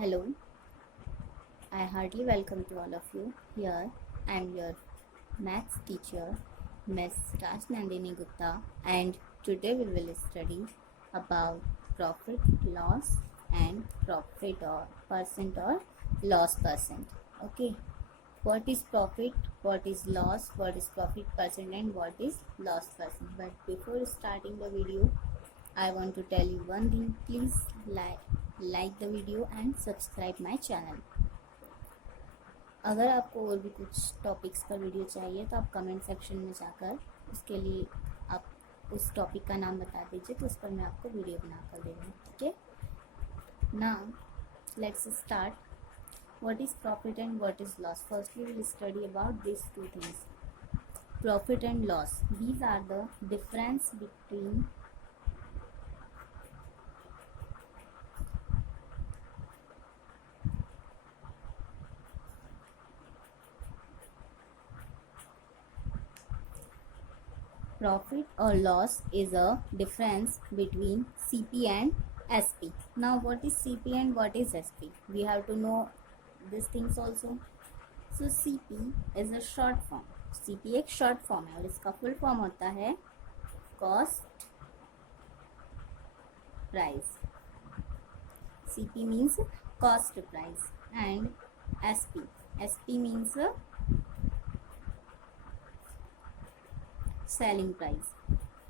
Hello, I heartily welcome to all of you. Here I am your maths teacher, Miss Rajnandini Gupta, and today we will study about profit, loss, and profit or percent or loss percent. Okay, what is profit, what is loss, what is profit percent, and what is loss percent. But before starting the video, I want to tell you one thing. Please like the video and subscribe my channel. अगर आपको और भी कुछ topics पर video चाहिए तो आप comment section में जाकर उसके लिए आप उस टॉपिक का नाम बता दीजिए, तो उस पर मैं आपको वीडियो बना कर दे दूँगी. ठीक है, now let's start. What is profit and what is loss. Firstly we will study about this two things, profit and loss. These are the difference between profit or loss is a difference between CP and SP. Now what is CP and what is SP? We have to know these things also. So CP is a short form. CP एक short form है और इसका full form होता है cost price. CP means cost price and SP means selling price.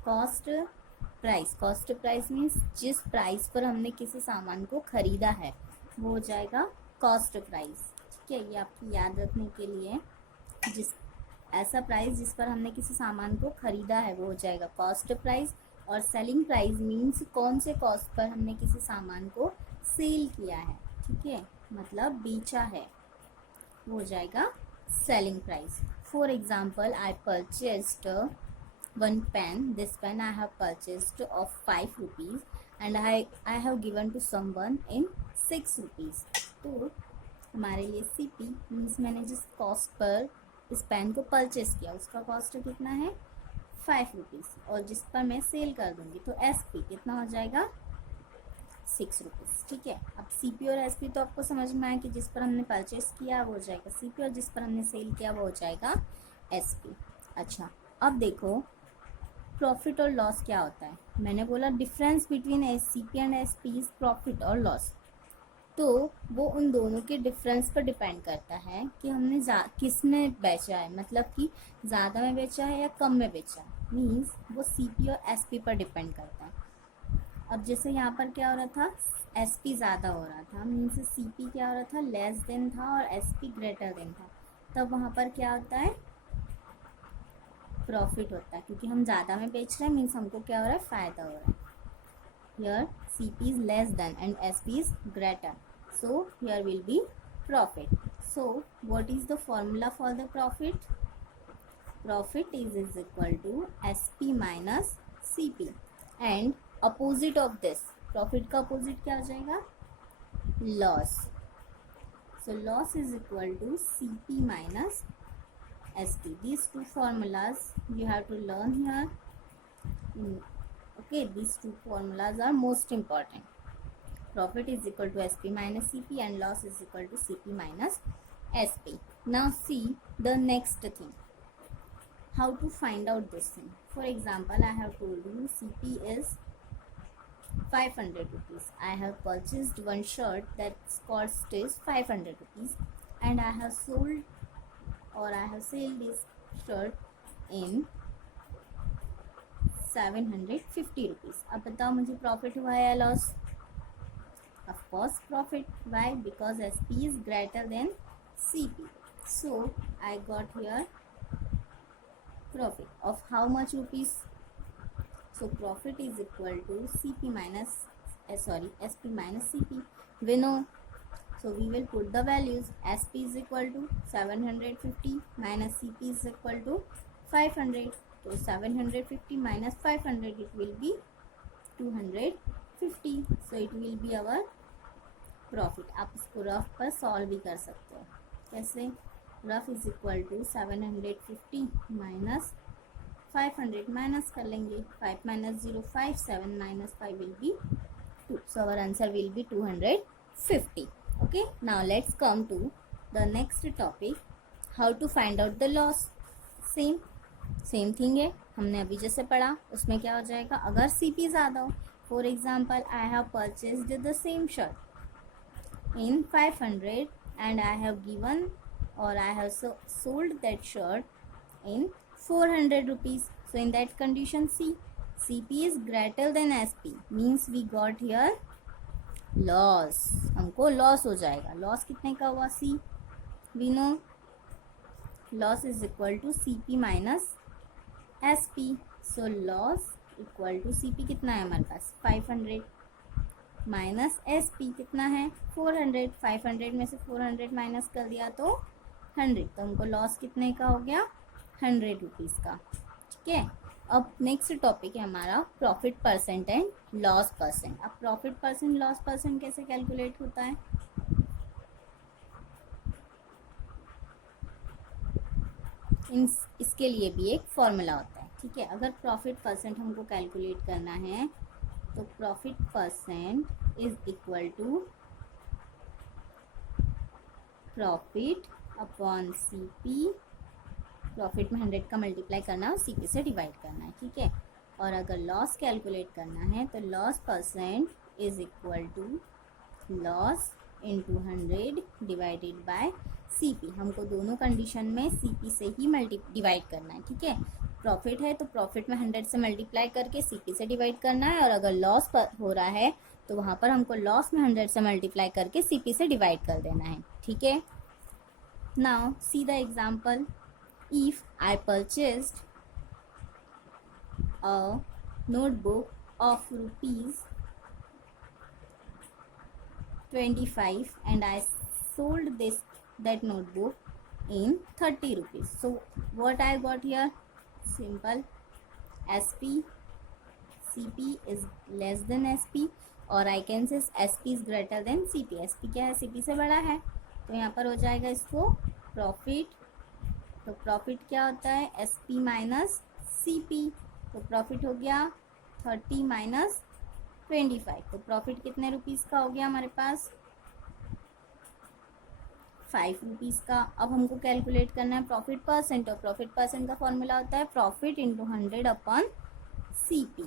Cost price means जिस price पर हमने किसी सामान को खरीदा है वो हो जाएगा कॉस्ट प्राइस. ठीक है, ये आपकी याद रखने के लिए, जिस ऐसा प्राइस जिस पर हमने किसी सामान को खरीदा है वो हो जाएगा कॉस्ट प्राइस. और सेलिंग प्राइस मीन्स कौन से कॉस्ट पर हमने किसी सामान को सेल किया है. ठीक है, मतलब बेचा है, वो हो जाएगा selling price. For example, I purchased one pen. This pen I have purchased of 5 rupees and I have given to someone in 6 rupees. तो हमारे लिए CP मीन्स मैंने जिस कॉस्ट पर इस पेन को परचेस किया उसका कॉस्ट कितना है 5 रुपीज़, और जिस पर मैं सेल कर दूंगी तो SP कितना हो जाएगा 6 रुपीज़. ठीक है, अब CP और SP तो आपको समझ में आया कि जिस पर हमने परचेस किया वो हो जाएगा CP और जिस पर हमने सेल किया वो हो जाएगा SP. अच्छा, अब देखो प्रॉफिट और लॉस क्या होता है. मैंने बोला difference between CP and SP is profit और लॉस. तो वो उन दोनों के डिफरेंस पर डिपेंड करता है कि हमने किस में बेचा है, मतलब कि ज़्यादा में बेचा है या कम में बेचा है. मीन्स वो CP और SP पर डिपेंड करता है. अब जैसे यहाँ पर क्या हो रहा था, SP ज़्यादा हो रहा था, मीन्स CP क्या हो रहा था, लेस देन था, और SP ग्रेटर देन था. तब वहाँ पर क्या होता है, प्रॉफिट होता है, क्योंकि हम ज़्यादा में बेच रहे हैं, मीन्स हमको क्या हो रहा है, फ़ायदा हो रहा है. Here CP is less than and SP is greater, so here will be profit. So what is the formula for the profit. Profit is equal to SP minus CP and opposite of this, profit का opposite क्या हो जाएगा, loss. So loss is equal to CP minus SP. These two formulas you have to learn here. Okay, these two formulas are most important. Profit is equal to SP minus CP and loss is equal to CP minus SP. Now see the next thing, how to find out this thing. For example, I have told you CP is 500 rupees. I have purchased one shirt that's cost is 500 rupees and I have sold or I have sold this shirt in 750 rupees. अब बताओ मुझे profit हुआ या loss. Of course profit. Why, because SP is greater than CP. So I got here profit of how much rupees. So profit is equal to SP minus SP minus CP. We know. So we will put the values. SP is equal to 750 minus CP is equal to 500. So 750 minus 500, it will be 250. So it will be our profit. आप इसको rough पर solve भी कर सकते हो. कैसे, rough is equal to 750 minus 500 minus कर लेंगे. 5 minus 0 5, 7 minus 5 will be 2. So our answer will be 250. Okay, now let's come to the next topic, how to find out the loss. Same thing है, हमने अभी जैसे पढ़ा उसमें क्या हो जाएगा, अगर सीपी ज़्यादा हो, for example I have purchased the same shirt in 500 and I have given or I have sold that shirt in 400 rupees. So in that condition CP is greater than SP, means we got here loss. हमको loss हो जाएगा. Loss कितने का हुआ? C. We know loss is equal to CP minus SP. So loss equal to CP कितना है हमारे पास? 500 minus SP कितना है? 400. 500 में से 400 माइनस कर दिया तो 100. तो हमको लॉस कितने का हो गया? 100 रुपीज़ का. ठीक है. अब नेक्स्ट टॉपिक है हमारा profit percent and loss percent. अब प्रॉफिट परसेंट लॉस परसेंट कैसे कैलकुलेट होता है? इसके लिए भी एक फॉर्मूला होता है. ठीक है. अगर प्रॉफिट परसेंट हमको कैलकुलेट करना है तो profit percent is equal to profit upon CP. Profit में 100 का मल्टीप्लाई करना है और सीपी से डिवाइड करना है. ठीक है. और अगर लॉस कैलकुलेट करना है तो loss percent is equal to loss into 100 divided by CP. हमको दोनों कंडीशन में सीपी से ही डिवाइड करना है. ठीक है. प्रॉफिट है तो प्रॉफिट में 100 से मल्टीप्लाई करके सीपी से डिवाइड करना है, और अगर लॉस हो रहा है तो वहाँ पर हमको लॉस में 100 से मल्टीप्लाई करके सीपी से डिवाइड कर देना है. ठीक है. Now see the example. If I purchased a notebook of ₹25 and I sold that notebook in 30 rupees. So what I got here? Simple. SP CP is less than SP, और I can say SP is greater than CP. SP क्या है? CP से बड़ा है. तो यहाँ पर हो जाएगा इसको प्रॉफिट. तो प्रॉफिट क्या होता है? SP minus CP. तो प्रॉफिट हो गया 30 माइनस 25. तो प्रॉफिट कितने रुपीज़ का हो गया हमारे पास? 5 रुपीज़ का. अब हमको कैलकुलेट करना है प्रॉफिट परसेंट, और प्रॉफिट परसेंट का फॉर्मूला होता है प्रॉफिट इंटू 100 अपॉन CP.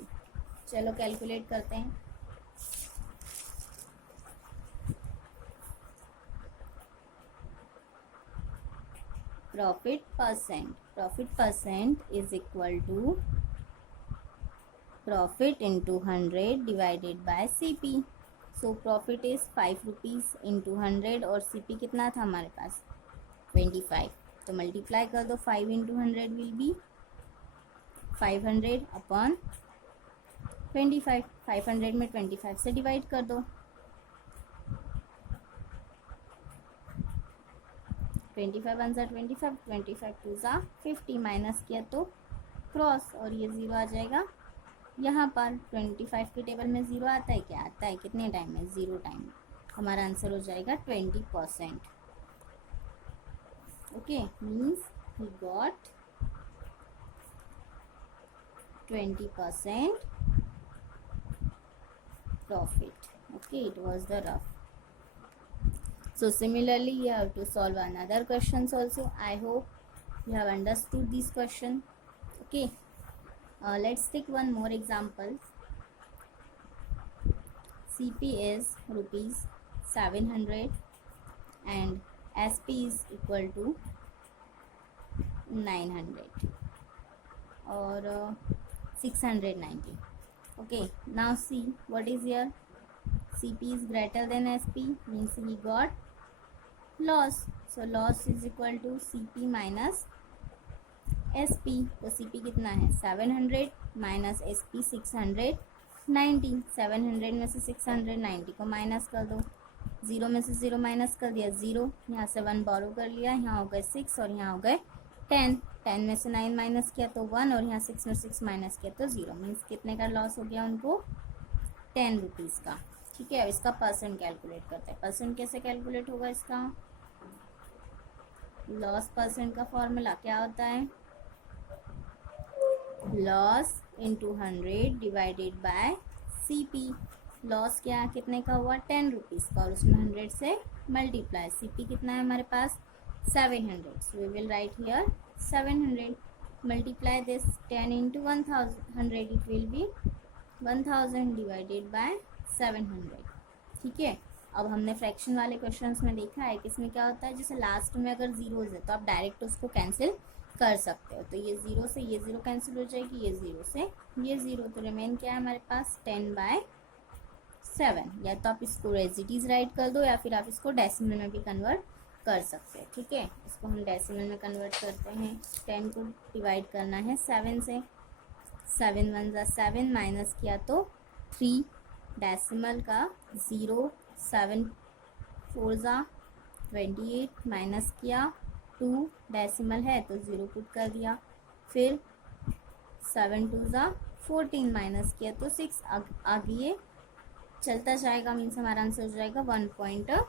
चलो कैलकुलेट करते हैं. Profit percent is equal to profit into 100 divided by CP. So profit is 5 rupees into 100, और CP कितना था हमारे पास? 25. तो मल्टीप्लाई कर दो. 5 इंटू 100 विल बी 500 अपॉन 25. 500 में 25 से डिवाइड कर दो. 25 वन ज़ा 25, 25 टू ज़ा 50. माइनस किया तो क्रॉस, और ये ज़ीरो आ जाएगा यहाँ पर. 25 के टेबल में ज़ीरो आता है? क्या आता है? कितने टाइम में? 0 टाइम. हमारा आंसर हो जाएगा 20%. Okay. Means he got 20% profit. Okay, it was the rough. So similarly you have to solve another questions also. I hope you have understood this question. Okay. Let's take one more example. CP is ₹700 and SP is equal to 900 or 690. Okay, now see what is here. CP is greater than SP, means we got loss. So loss is equal to CP minus SP. तो CP कितना है? 700 minus SP 690. 700 में से 690 को minus कर दो. 0 में से 0 माइनस कर दिया 0. यहाँ से 1 बोरो कर लिया. यहाँ हो गए 6 और यहाँ हो गए 10. 10 में से 9 माइनस किया तो 1, और यहाँ 6 में 6 माइनस किया तो 0. मीन्स कितने का लॉस हो गया उनको? 10 रुपीज़ का. ठीक है. अब इसका परसेंट कैलकुलेट करते हैं. परसेंट कैसे कैलकुलेट होगा इसका? लॉस परसेंट का फॉर्मूला क्या होता है? Loss into 100 divided by CP. Loss क्या कितने का हुआ 10 रुपीज़ का, और उसमें 100 से मल्टीप्लाई। CP कितना है हमारे पास 700, so we will write here 700, multiply this 10 into 100, it will be 1000 divided by 700। ठीक है, अब हमने फ्रैक्शन वाले क्वेश्चंस में देखा है कि इसमें क्या होता है, जैसे लास्ट में अगर जीरोज है तो आप डायरेक्ट उसको कैंसिल कर सकते हो। तो ये जीरो से ये जीरो कैंसिल हो जाएगी, ये जीरो से ये जीरो, तो रिमेन क्या है हमारे पास 10/7। या तो आप इसको एज इट इज राइट कर दो, या फिर आप इसको डेसिमल में भी कन्वर्ट कर सकते हैं। ठीक है, इसको हम डेसिमल में कन्वर्ट करते हैं। 10 को डिवाइड करना है 7 से, 7 1 ज़ा 7, माइनस किया तो 3, डेसिमल का 0, 7 4 ज़ा 28, माइनस किया 2, डेसिमल है तो 0 पुट कर दिया, फिर 7 2 ज़ा 14, माइनस किया तो 6, आगे ये चलता जाएगा, मीन्स हमारा आंसर हो जाएगा 1.42।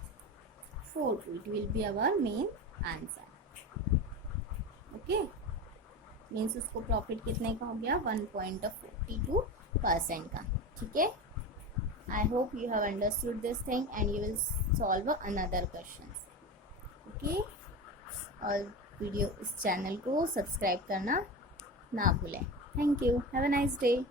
It will be our main answer. Okay, means उसको प्रॉफिट कितने का हो गया 1.42% का। ठीक है, I hope you have understood this thing and you will solve another questions. Okay, और वीडियो इस चैनल को सब्सक्राइब करना ना भूलें। Thank you, have a nice day.